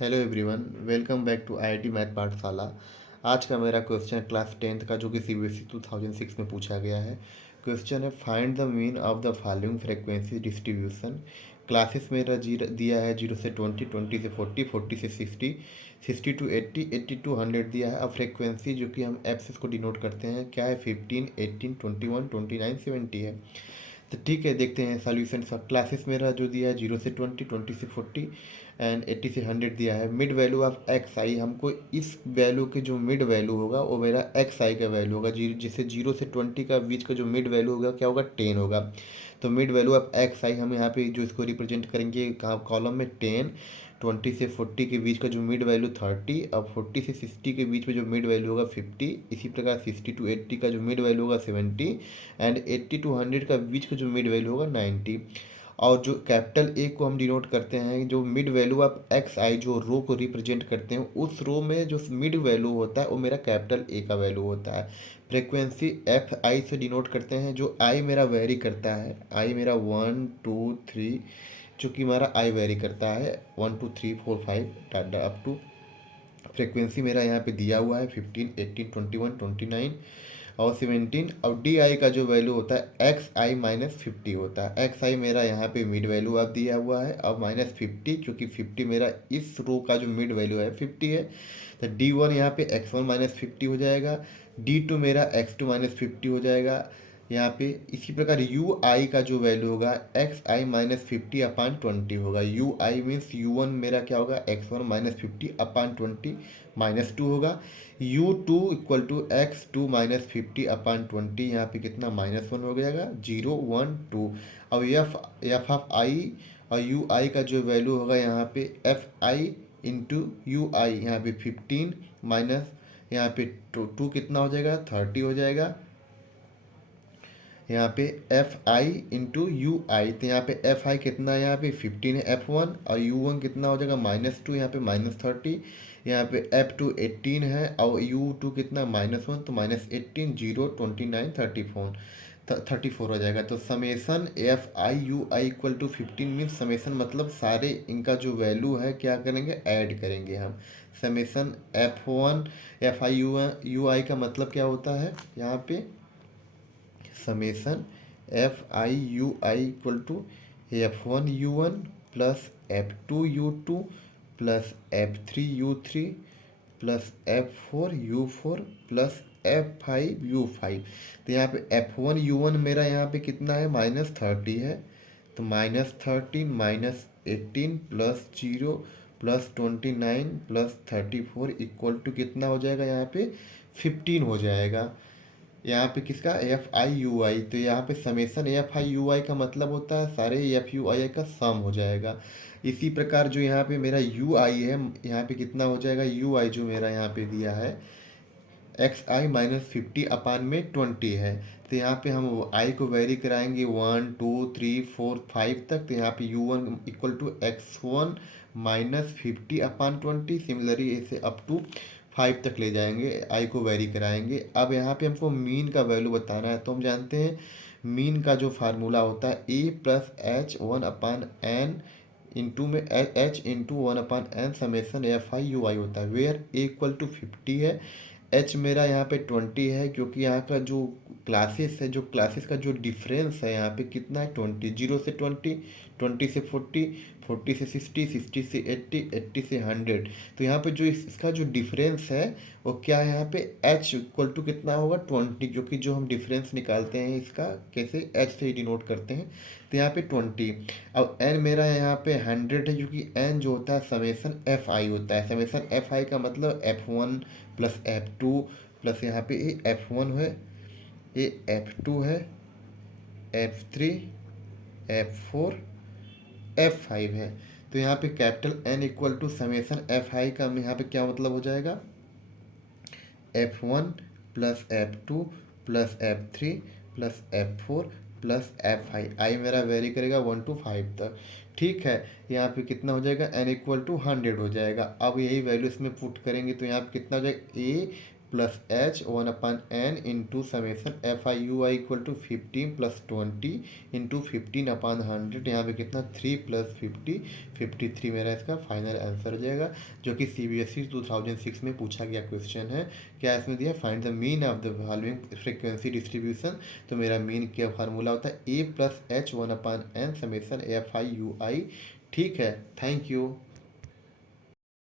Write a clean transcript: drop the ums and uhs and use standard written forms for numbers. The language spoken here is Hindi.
Hello everyone, welcome back to IIT math Pathshala. आज का मेरा क्वेश्चन क्लास 10th का जो कि सीबीएसई 2006 में पूछा गया है। क्वेश्चन है find the mean of the following frequency distribution. Classes मेरा दिया है 0 से 20, 20 से 40, 40 से 60, 60 टू 80, 80 टू 100 दिया है। अब फ्रीक्वेंसी जो कि हम एप्सिस को डिनोट करते हैं क्या है, 15, 18, 21, 29, 70 है। तो ठीक है, देखते हैं सॉल्यूशन। सब क्लासेस मेरा जो दिया है 0 से 20, 20 से 40 एंड 80 से 100 दिया है। मिड वैल्यू ऑफ एक्स आई, हमको इस वैल्यू के जो मिड वैल्यू होगा वो मेरा एक्स आई का वैल्यू होगा। जिससे 0 से 20 का बीच का जो मिड वैल्यू होगा क्या होगा, 10 होगा। तो मिड वैल्यू ऑफ एक्स आई हम यहाँ पे जो इसको रिप्रेजेंट करेंगे कॉलम में 10, 20 से 40 के बीच का जो मिड वैल्यू 30, और 40 से 60 के बीच में जो मिड वैल्यू होगा 50, इसी प्रकार 60 टू 80 का जो मिड वैल्यू होगा 70 एंड 80 टू 100 का बीच का जो मिड वैल्यू होगा 90। और जो कैपिटल ए को हम डिनोट करते हैं, जो मिड वैल्यू ऑफ एक्स आई जो रो को रिप्रेजेंट करते हैं, उस रो में जो मिड वैल्यू होता है वो मेरा कैपिटल ए का वैल्यू होता है। फ्रिक्वेंसी एफ आई से डिनोट करते हैं, जो आई मेरा वेरी करता है। आई मेरा 1 2 3, चूँकि हमारा आई वेरी करता है 1 2 3 4 5 डाटा अप टू। फ्रिक्वेंसी मेरा यहाँ पे दिया हुआ है 15, 18, 21, 29 और 17। और डी आई का जो वैल्यू होता है एक्स आई माइनस 50 होता है। एक्स आई मेरा यहाँ पे मिड वैल्यू अब दिया हुआ है और माइनस 50, क्योंकि 50 मेरा इस रो का जो मिड वैल्यू है 50 है। तो डी वन यहाँ पे एक्स वन माइनस 50 हो जाएगा, डी टू मेरा एक्स टू माइनस 50 हो जाएगा यहाँ पे। इसी प्रकार यू आई का जो वैल्यू होगा एक्स आई माइनस 50 अपान 20 होगा। U I means U one मेरा क्या होगा, X one minus 50 upon 20 minus 2 होगा। U two equal to X two minus 50 upon 20, यहाँ पे कितना -1 हो जाएगा, 0 1 2। अब एफ ऑफ आई और यू आई का जो वैल्यू होगा यहाँ पे एफ आई इंटू यू आई, यहाँ पे 15 माइनस यहाँ पे टू कितना हो जाएगा, 30 हो जाएगा। यहाँ पे एफ आई इंटू यू आई, तो यहाँ पे एफ आई कितना है, यहाँ पे 15 है एफ वन, और यू वन कितना हो जाएगा -2, यहाँ पे -30। यहाँ पे एफ टू 18 है और यू टू कितना -1, तो -18, 0 29 34 हो जाएगा। तो summation F I U I equal to 15 means summation मतलब सारे इनका जो वैल्यू है क्या करेंगे, ऐड करेंगे हम। Summation F one F I U I का मतलब क्या होता है, यहाँ पे summation F I U I equal to F one U one plus F two U two plus F three U three plus F four U four plus F five U five. तो यहाँ पे एफ वन यू वन मेरा यहाँ पे कितना है, -30 है। तो -13 -18 plus 0 plus 29 plus 34 equal to कितना हो जाएगा, यहाँ पे 15 हो जाएगा। यहाँ पे किसका, एफ आई यू आई। तो यहाँ पे summation F I U I का मतलब होता है सारे एफ यू आई का सम हो जाएगा। इसी प्रकार जो यहाँ पे मेरा यू आई है, यहाँ पे कितना हो जाएगा, यू आई जो मेरा यहाँ पे दिया है एक्स आई -50 अपान में 20 है। तो यहाँ पे हम आई को वेरी कराएंगे 1 2 3 4 5 तक। तो यहाँ पे U one equal to X one -50 upon 20, similarly इसे अप टू 5 तक ले जाएंगे, आई को वेरी कराएंगे। अब यहाँ पे हमको मीन का वैल्यू बताना है, तो हम जानते हैं मीन का जो फार्मूला होता है A plus H 1/n into में H into 1/n summation F I U I होता है, वेयर ए इक्वल टू 50 है, एच मेरा यहाँ पे 20 है, क्योंकि यहाँ का जो क्लासेस है, जो क्लासेस का जो डिफरेंस है यहाँ पे कितना है 20, 0 से 20, 20 से 40, 40 से 60, 60 से 80, 80 से 100। तो यहाँ पे जो इसका जो डिफरेंस है वो क्या है, यहाँ पे h इक्वल टू कितना होगा 20, क्योंकि जो हम डिफरेंस निकालते हैं इसका कैसे, h से ही डिनोट करते हैं। तो यहाँ पे 20। अब n मेरा यहाँ पे 100 है, क्योंकि n जो होता है समेसन एफ आई होता है। समेसन एफ आई का मतलब f1 प्लस f2 प्लस यहाँ पे ये f1 है, ये f2 है, f3 f4 f5 है। तो यहाँ पे capital N equal to summation F I का यहाँ पे क्या मतलब हो जाएगा, f1 plus f2 plus f3 plus f4 plus f5। I मेरा वेरी करेगा 1 to 5 तक। ठीक है, यहाँ पे कितना हो जाएगा, n इक्वल टू 100 हो जाएगा। अब यही वैल्यू इसमें पुट करेंगे तो यहाँ पे कितना हो जाएगा, a plus H 1/n into summation F I U I equal to 15 plus 20 into 15/100। यहाँ पे कितना 3 प्लस 50 53 मेरा इसका फाइनल आंसर हो जाएगा, जो कि CBSE 2006 में पूछा गया क्वेश्चन है। क्या इसमें दिया, find the mean of the following frequency distribution. तो मेरा मीन क्या फार्मूला होता है, A plus H 1/n summation F I U I. ठीक है, थैंक यू।